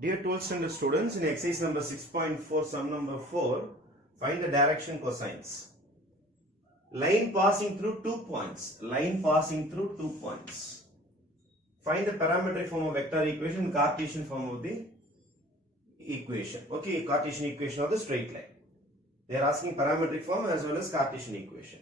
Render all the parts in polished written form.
Dear 12th standard students, in exercise number 6.4, sum number 4, find the direction cosines. Line passing through 2 points. Line passing through 2 points. Find the parametric form of vector equation, Cartesian form of the equation. Okay, Cartesian equation of the straight line. They are asking parametric form as well as Cartesian equation.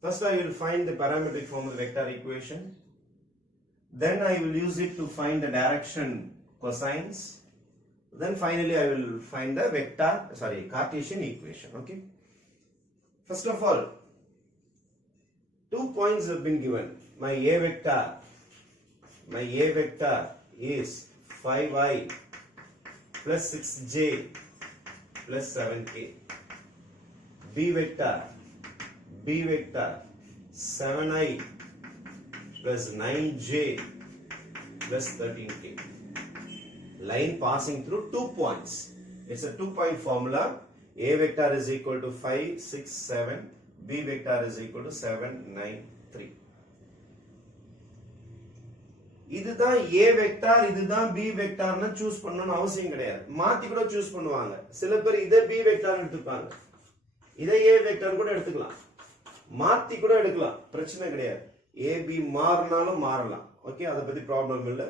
First I will find the parametric form of the vector equation. Then I will use it to find the direction cosines. Then finally I will find the Cartesian equation. Okay. First of all, 2 points have been given. My A vector is 5i plus 6j plus 7k. B vector 7i plus 9j plus 13k. Line passing through 2 points. It's a 2-point formula. A vector is equal to 5, 6, 7. B vector is equal to 7, 9, 3. இதுதான் A vector, இதுதான் B vector னு choose பண்ணனும் அவசியம் கிடையாது. மாத்தி கூட choose பண்ணுவாங்க. சில பேர் இத B vector னு எடுத்துப்பாங்க. இத A vector கூட எடுத்துக்கலாம். மாத்தி கூட எடுக்கலாம். பிரச்சனை கிடையாது. A B மாறினாலும் மாறலாம். ஓகே, அத பத்தி ப்ராப்ளம் இல்ல.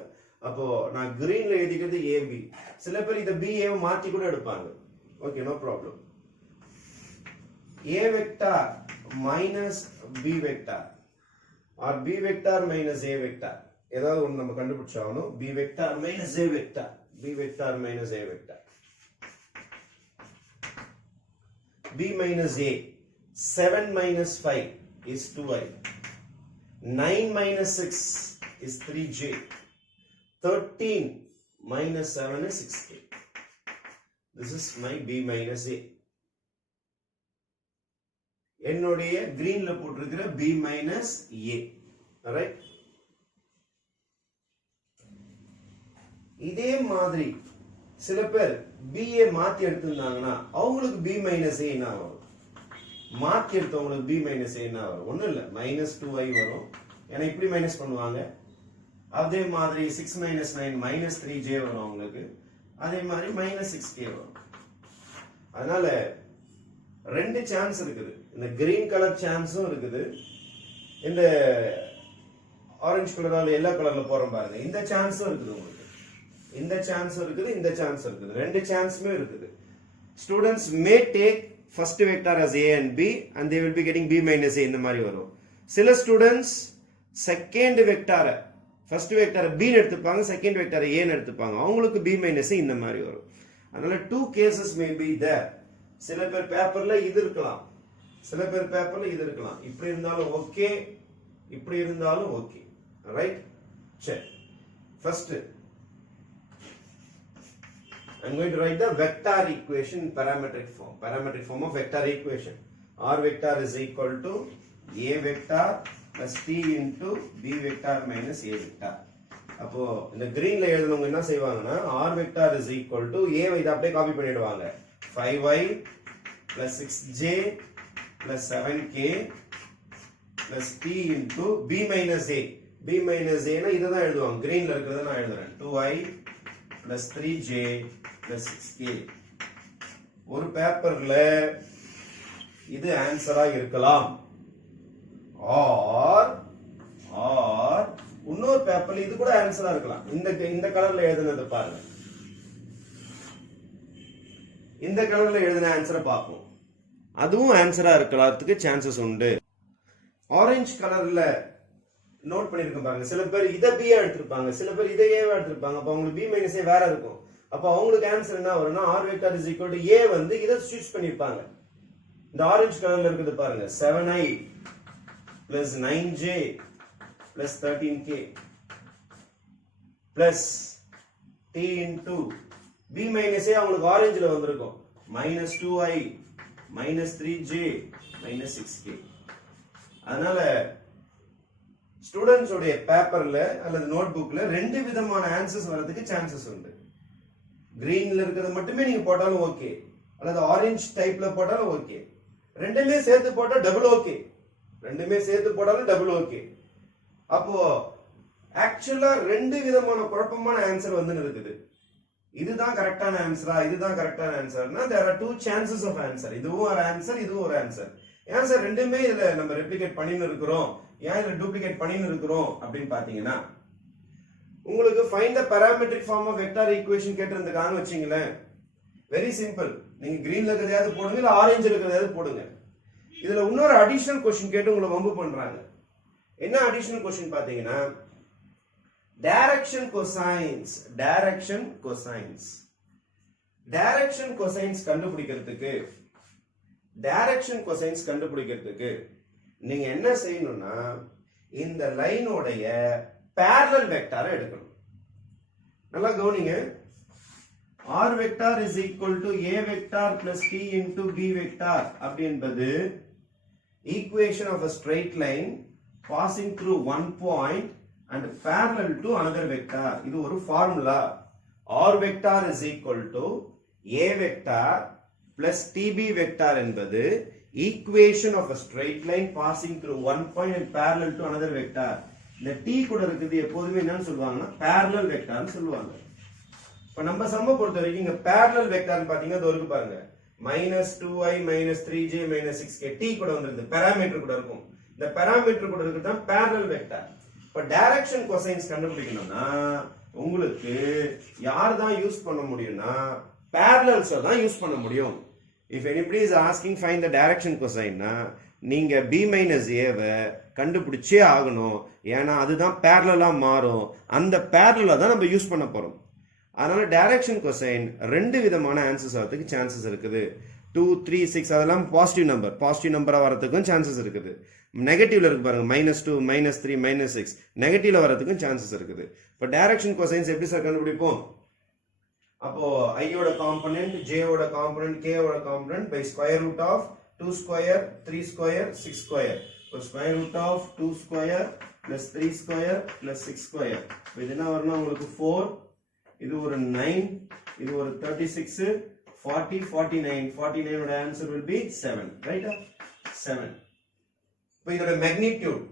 அப்போ நான் greenல எழுதிக்கிறது AB. சில பேர் இத B A மாத்தி கூட எடுப்பாங்க. Okay, no problem. A vector minus B vector or B vector minus A vector. ஏதாவது ஒன்னு நம்ம கண்டுபிடிச்சாகணும். B vector minus A vector. B vector minus A vector. B minus A. 7 minus 5 is 2i. 9 minus 6 is 3j. 13 minus 7 is 6k. This is my B minus A. என்னுடைய greenல போட்டிருக்கிற B minus A. Alright? இதே மாதிரி சில பேர் BA மாத்தி எடுத்திருந்தாங்கன்னா அவங்களுக்கு B minus A என்ன வரும்? மாத்தி எடுத்தவங்களுக்கு B minus A என்ன வரும்? ஒண்ணும் இல்ல, minus 2i வரும். ஏன்னா இப்படி மைனஸ் பண்ணுவாங்க. அதே மாதிரி 6 minus 9 minus 3j வரும் அவங்களுக்கு. அதே மாதிரி minus 6k வரும். அதனால ரெண்டு சான்ஸ் இருக்குது. இந்த கிரீன் கலர் சான்ஸும் இருக்குது. இந்த ஆரஞ்சு கலரால எல்லோ கலர்ல போறோம் பாருங்க. இந்த சான்ஸும் இருக்குது உங்களுக்கு. இந்த சான்ஸும் இருக்குது, இந்த சான்ஸும் இருக்குது. ரெண்டு சான்ஸுமே இருக்குது. Students may take first vector as A and B and they will be getting B minus A இந்த மாதிரி வரும். சில ஸ்டூடெண்ட்ஸ் செகண்ட் வெக்டாரை ஃபர்ஸ்ட் வெக்டாரை B ன்னு எடுத்துப்பாங்க, செகண்ட் வெக்டாரை A ன்னு எடுத்துப்பாங்க. அவங்களுக்கு B minus A இந்த மாதிரி வரும். அதனால two cases may be there. சில பேர் பேப்பர்ல இது இருக்கலாம், சில பேர் பேப்பர்ல இது இருக்கலாம். இப்படி இருந்தாலும் ஓகே, இப்படி இருந்தாலும் ஓகே. ரைட்? சரி. First I'm going to write the vector equation in parametric form. Parametric form of vector equation. R vector is equal to A vector plus T into B vector minus A vector. அப்போ இந்த greenல எழுதுனவங்க என்ன செய்வாங்கன்னா R vector is equal to A வை இத அப்படியே copy பண்ணிடுவாங்க. 5i plus 6j plus 7k plus T into B minus A. B minus A னா இத தான் எழுதுவாங்க. greenல இருக்குறத நான் எழுதுறேன். 2i plus 3j plus 6k. ஒரு பேப்பர்ல இது ஆன்சரா இருக்கலாம். ஆர் இன்னொரு பேப்பர்ல இது கூட ஆன்சரா இருக்கலாம். இந்த கலர்ல எழுதுனது பாருங்க. இந்த கலர்ல எழுதின ஆன்சரை பார்ப்போம். அதுவும் ஆன்சரா இருக்கலாம்க்கு சான்சஸ் உண்டு. ஆரஞ்சு கலர்ல நோட் பண்ணிருக்கேன் பாருங்க. சில பேர் இத B எடுத்துப்பாங்க, சில பேர் இத A எடுத்துப்பாங்க. அப்ப அவங்களுக்கு B minus A வேற இருக்கும். அப்ப அவங்களுக்கு ஆன்சர் என்ன வரும்னா R vector is equal to A வந்து இத ஸ்விட்ச் பண்ணிருப்பாங்க. இந்த ஆரஞ்சு கலர்ல இருக்குது பாருங்க. 7i plus 9j plus 13k plus T into B minus A அவங்களுக்கு ஆரஞ்சுல வந்திருக்கும். minus 2i minus 3j minus 6k. அதனால ஸ்டூடண்ட்ஸ் உடைய பேப்பர்ல அல்லது நோட் புக்ல ரெண்டு விதமான ஆன்சர்ஸ் வரதுக்கு சான்சஸ் உண்டு. கிரீன்ல இருக்கிறது மட்டுமே நீங்க போட்டாலும் ஓகே, அல்லது ஆரஞ்சு டைப்ல போட்டாலும் ஓகே. ரெண்டுமே சேர்த்து போட்டா டபுள் ஓகே. ரெண்டுமே சேர்த்து போட்டாலும் டபுள் ஓகே. அப்போ ஆக்சுவலா ரெண்டு விதமான குழப்பமான ஆன்சர் வந்து இருக்குது. இதுதான் கரெக்டான ஆன்சரா இதுதான் கரெக்டான ஆன்சர்னா there are two chances of answer. இதுவும் ஒரு ஆன்சர் இதுவும் ஒரு ஆன்சர். ஏன் சார் ரெண்டுமே இதுல நம்ம ரெப்ளிகேட் பண்ணின்னு இருக்கிறோம், ஏன் இதுல டூப்ளிகேட் பண்ணின்னு இருக்கிறோம் அப்படின்னு பாத்தீங்கன்னா, உங்களுக்கு find the parametric form of vector equation கேட்டிருந்தாங்கன்னு வச்சீங்களேன், வெரி சிம்பிள். நீங்க கிரீன்ல இருக்கிறதையாவது போடுங்க, இல்ல ஆரஞ்சுல இருக்கிறதையாவது போடுங்க. இதுல இன்னொரு அடிஷனல் கொஸ்டின் கேட்டு உங்களை வம்பு பண்றாங்க. என்ன அடிஷனல் கொஸ்டின் பாத்தீங்கன்னா, direction cosines. Direction cosines direction cosines கண்டுபிடிக்கிறதுக்கு நீங்க என்ன செய்யணும்னா, இந்த லைனோடைய parallel வெக்டாரை எடுக்கணும். நல்லா கவனிங்க. r vector is equal to a vector plus t into b vector அப்படி என்பது equation of a straight line passing through one point and parallel to another vector. இது ஒரு formula. r vector is equal to a vector plus tb vector என்பது equation of a straight line passing through one point and parallel to another vector. இந்த t கூட இருக்குது எப்போதுமே என்னன்னு சொல்லுவாங்கன்னா parallel vector னு சொல்லுவாங்க. இப்ப நம்ம சம்ம பொறுத்த வரைக்கும் இங்க parallel vector னு பாத்தீங்கன்னா அது இருக்கு பாருங்க, -2i -3j -6k t கூட வந்திருக்கு, பாராமீட்டர் கூட இருக்கும். இந்த பாராமீட்டர் கூட இருக்குது தான் parallel vector. இப்ப டைரக்ஷன் கொசைன்ஸ் கண்டுபிடிக்கணும்னா உங்களுக்கு யார் தான் யூஸ் பண்ண முடியும்னா parallels தான் யூஸ் பண்ண முடியும். If anybody is asking find the direction cosine னா நீங்க b minus a வை கண்டுபிடிச்சே ஆகணும். ஏன்னா அதுதான் parallel-ஆ மாறும். அந்த parallel-ஆ தான் நம்ம யூஸ் பண்ண போறோம். அதனால டைரக்ஷன் கொசைன் ரெண்டு விதமான ஆன்சர்ஸ் வரதுக்கு சான்சஸ் இருக்குது. 2, 3, 6 அதெல்லாம் பாசிட்டிவ் நம்பரா வரதுக்கும் சான்சஸ் இருக்குது. நெகட்டிவ்ல இருக்கு பாருங்க, -2, -3, -6 நெகட்டிவ்ல வரதுக்கும் சான்சஸ் இருக்குது. இப்போ டைரக்ஷன் கொசைன்ஸ் எப்படி சார் கண்டுபிடிப்போம்? அப்போ i ஓட காம்போனன்ட், j ஓட காம்போனன்ட், k ஓட component by square root of 2 square 3 square 6 square. இப்போ square root of 2 square plus 3 square plus 6 square. இப்போ இது என்ன வரும்னா உங்களுக்கு 4, இது ஒரு 9, இது ஒரு 36, 40, 49. 49 ஓட ஆன்சர் will be 7, ரைட்டா? 7. இப்போ இதோட மேக்னிட்யூட்,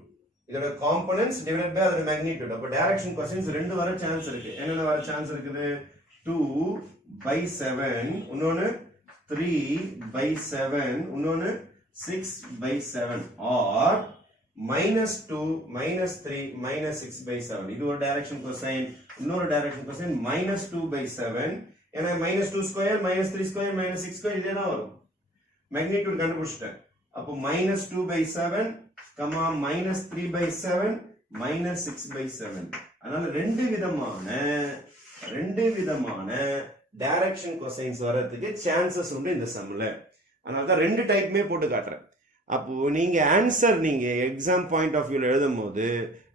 இதோட காம்போனன்ட்ஸ் டிவைடட் பை அதோட மேக்னிட்யூட். அப்ப டைரக்ஷன் கொசைன்ஸ் ரெண்டு வர சான்ஸ் இருக்கு. என்னென்ன வர சான்ஸ் இருக்குது? 2/7, இன்னொன்னு 3/7, இன்னொன்னு 6/7 ஆர் -2, -3, -6/7. இது ஒரு டைரக்ஷன் கொசைன். இன்னொரு டைரக்ஷன் கொசைன் -2/7. ஏன்னா -2 ஸ்கொயர் -3 ஸ்கொயர் -6 ஸ்கொயர் இதே தான் வரும். மேக்னிட்யூட் கண்டுபிடிச்சிட்டேன். அப்போ -2/7, -3/7, -6/7. அதனால ரெண்டு விதமான டைரக்ஷன் கொசைன்ஸ் வரதுக்கு சான்சஸ் உண்டு இந்த சம்ல. அதனால தான் ரெண்டு டைப்புமே போட்டு காட்டுறேன். அப்போ நீங்க ஆன்சர் நீங்க எக்ஸாம் பாயிண்ட் ஆஃப் வியூல எழுதும் போது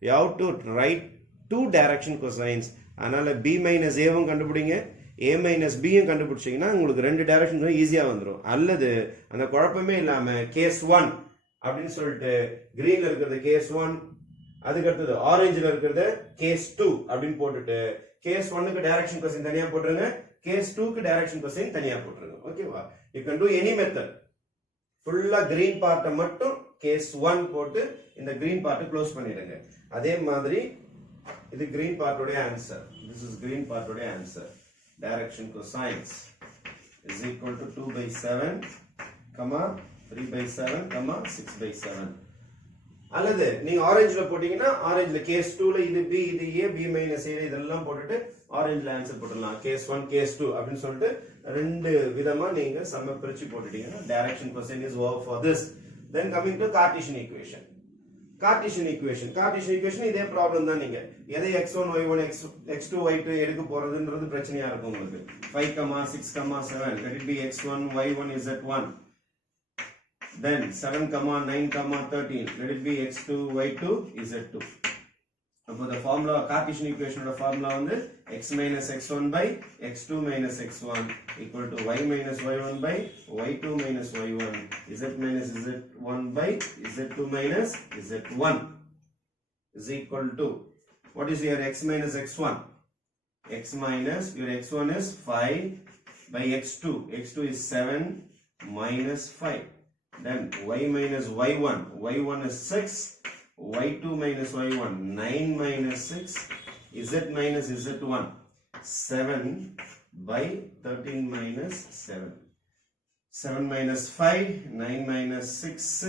you have to write two direction cosines. அதனால b minus a வும் கண்டுபிடிங்க, a minus b யும் கண்டுபிடிச்சீங்கன்னா உங்களுக்கு ரெண்டு டைரக்ஷன் ஈஸியா வந்துடும். அல்லது அந்த குழப்பமே இல்லாம கேஸ் 1 அப்படின்னு சொல்லிட்டு கிரீன்ல இருக்கிறது கேஸ் 1, அதுக்கு அடுத்தது ஆரஞ்சுல இருக்கிறது கேஸ் 2 அப்படின்னு போட்டுட்டு கேஸ் 1க்கு டைரக்ஷன் கொசைன் தனியா போட்டுருங்க, கேஸ் 2க்கு டைரக்ஷன் கொசைன் தனியா போட்டுருங்க. ஓகேவா? You can to any method. ஃபுல்லா கிரீன் பார்ட்டை மட்டும் கேஸ் 1 போட்டு இந்த கிரீன் பார்ட்டை க்ளோஸ் பண்ணிடுங்க. அதே மாதிரி இது கிரீன் பார்ட்டோட ஆன்சர். திஸ் இஸ் கிரீன் பார்ட்டோட answer. Direction cosines is equal to 2/7, 3/7, 6/7. அல்லது நீங்க ஆரஞ்சுல போட்டீங்கன்னா ஆரஞ்சுல கேஸ் 2ல இது b, இது a, b minus a இதெல்லாம் போட்டுட்டு ஆரஞ்சுல ஆன்சர் போட்டுடலாம். கேஸ் 1, கேஸ் 2 அப்படின்னு சொல்லிட்டு ரெண்டு விதமா நீங்க சம்ம பிரிச்சு போட்டுட்டீங்கன்னா direction cosine is over for this. Then coming to Cartesian equation. Cartesian equation இதே ப்ராப்ளம் தான். நீங்க எதை x1 y1 x2 y2 எடுக்க போறதுன்றது பிரச்சனையா இருக்கும் உங்களுக்கு. 5, 6, 7 let it be x1 y1 z1. Then 7, 9, 13 let it be x2 y2 z2. அப்போ the formula Cartesian equation ஓட formula வந்து x minus x1 by x2 minus x1 equal to y minus y1 by y2 minus y1 z minus z1 by z2 minus z1 is equal to what is your x minus x1? X minus your x1 is 5 by x2 is 7 minus 5. Then y minus y1 is 6, y2 minus y1 9 minus 6, z minus z1 7 by 13 minus 7. 7 minus 5, 9 minus 6,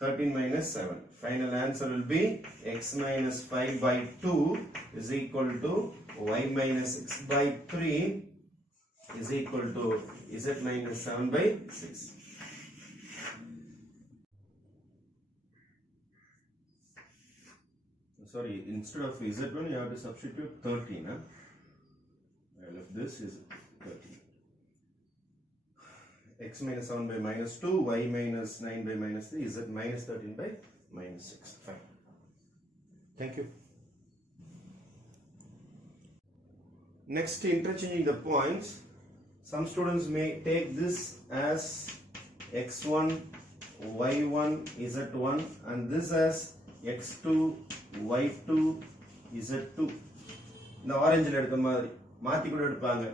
13 minus 7. Final answer will be x minus 5 by 2 is equal to y minus 6 by 3 is equal to z minus 7 by 6. Sorry, instead of z1 you have to substitute 13. Well, if this is 13. X minus 7 by minus 2, y minus 9 by minus 3, z minus 13 by minus 6. Fine. Thank you. Next, interchanging the points. Some students may take this as x1, y1, z1 and this as x2, y2, z2. இந்த ஆரஞ்சில் எடுத்த மாதிரி மாற்றி கூட எடுப்பாங்க.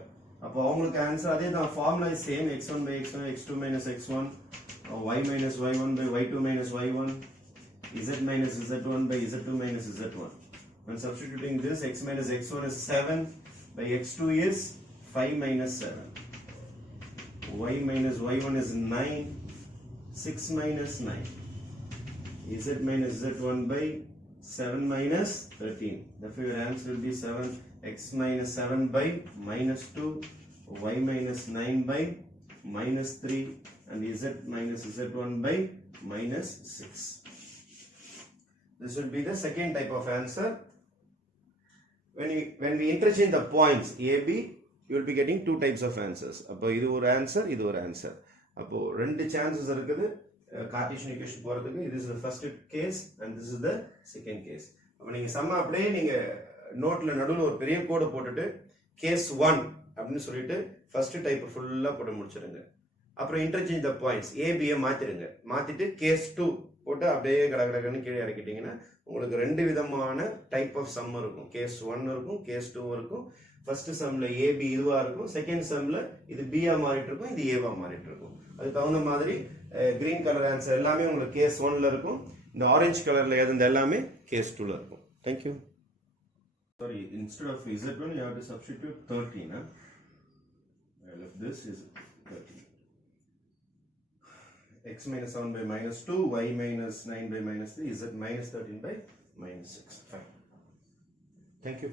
அப்போ அவங்களுக்கு answer அதே தான், formula is same, x1 by x1, x2 minus x1, y minus y1 by y2 minus y1, z minus z1 by z2 minus z1. When substituting this, x minus x1 is 7 by x2 is 5 minus 7. Y minus y1 is 9, 6 minus 9. Z minus z1 by 7 minus 13. Therefore your answer will be 7, x minus 7 by minus 2, y minus 9 by minus 3 and z minus z1 by minus 6. This will be the second type of answer. When we interchange the points a, b, you will be getting two types of answers. அப்போ இது ஒரு answer, இது ஒரு answer. அப்போ ரெண்டு chances இருக்குது Cartesian equation போறதுக்கு. this is the first case and this is the second case. அப்போ நீங்க சம்ம அப்படியே நீங்க நோட்ல நடுவில் ஒரு பெரிய கோடு போட்டுட்டு கேஸ் 1 அப்படின்னு சொல்லிட்டு ஃபர்ஸ்ட் டைப் ஃபுல்லா போட்டு முடிச்சிருங்க. அப்புறம் இன்டர்சேஞ்ச் த பாயிண்ட்ஸ் ஏபியை மாத்திடுங்க. மாத்திட்டு கேஸ் 2 போட்டு அப்படியே கடகடன்னு கீழே இறக்கிட்டீங்கன்னா உங்களுக்கு ரெண்டு விதமான டைப் ஆஃப் சம் இருக்கும். கேஸ் 1 இருக்கும், கேஸ் 2 இருக்கும். ஃபர்ஸ்ட் சம்ல ஏபி இதுவா இருக்கும், செகண்ட் சம்ல இது பியா மாறிட்டு இருக்கும், இது ஏவா மாறிட்டு இருக்கும். அதுக்கு தகுந்த மாதிரி கிரீன் கலர் ஆன்சர் எல்லாமே உங்களுக்கு கேஸ் 1ல இருக்கும். இந்த ஆரஞ்சு கலர்ல எது எல்லாமே கேஸ் 2ல இருக்கும். Thank you. Sorry, instead of z1 you have to substitute 13. Well, if this is 13. X minus 7 by minus 2, y minus 9 by minus 3, z minus 13 by minus 6. Fine. Thank you.